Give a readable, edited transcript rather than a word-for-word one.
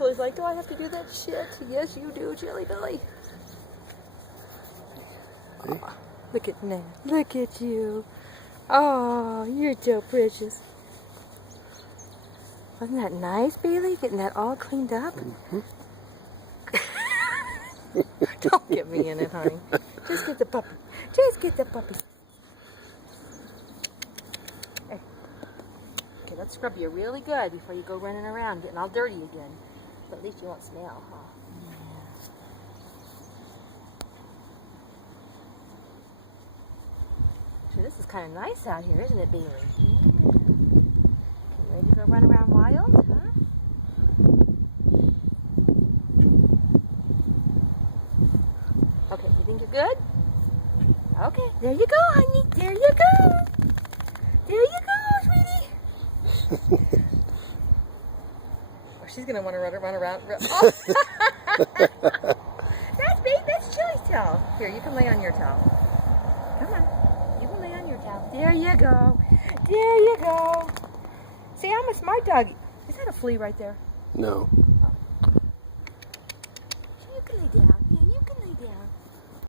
Chili's like, do I have to do that shit? Yes, you do, Chili Billy. Oh, look at Nan. Look at you. Oh, you're so precious. Wasn't that nice, Bailey? Getting that all cleaned up? Mm-hmm. Don't get me in it, honey. Just get the puppy. Just get the puppy. Hey. Okay, let's scrub you really good before you go running around getting all dirty again. But at least you won't smell, huh? So this is kind of nice out here, isn't it, Bailey? Yeah. Okay, ready to go run around wild, huh? Okay, you think you're good? Okay, there you go, honey. There you go. There you go, sweetie. Oh, she's gonna want to run around. Oh. That's Chili's towel. Here, you can lay on your towel. Come on, you can lay on your towel. There you go. There you go. See, I'm a smart doggy. Is that a flea right there? No. You can lay down. Yeah, you can lay down.